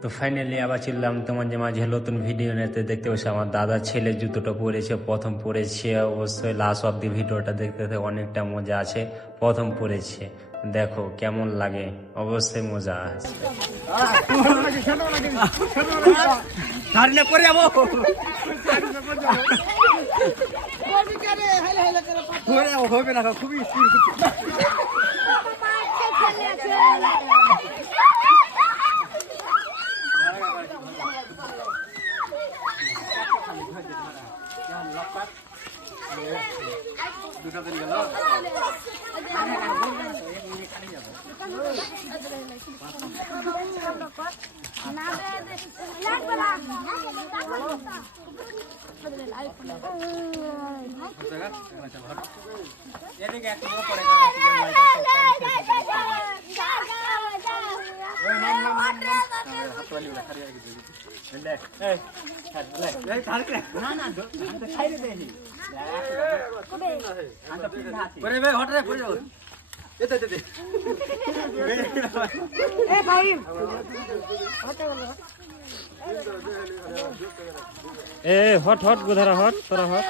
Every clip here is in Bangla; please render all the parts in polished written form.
তো ফাইনালি আবার চললাম তোমাদের মাঝে নতুন ভিডিও নিতে। দেখতে পাচ্ছি আমার দাদার ছেলে জুতোটা পরেছে, প্রথম পরেছে। অবশ্যই লাস্ট অব দি ভিডিওটা দেখতে অনেকটা মজা আছে। প্রথম পরেছে, দেখো কেমন লাগে, অবশ্যই মজা আছে। হবে না, খুবই দুটো বেরিয়ে গেল। হট হট গোধারা হট, তোরা হট।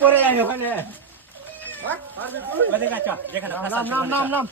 পরে যাই ওখানে। নাম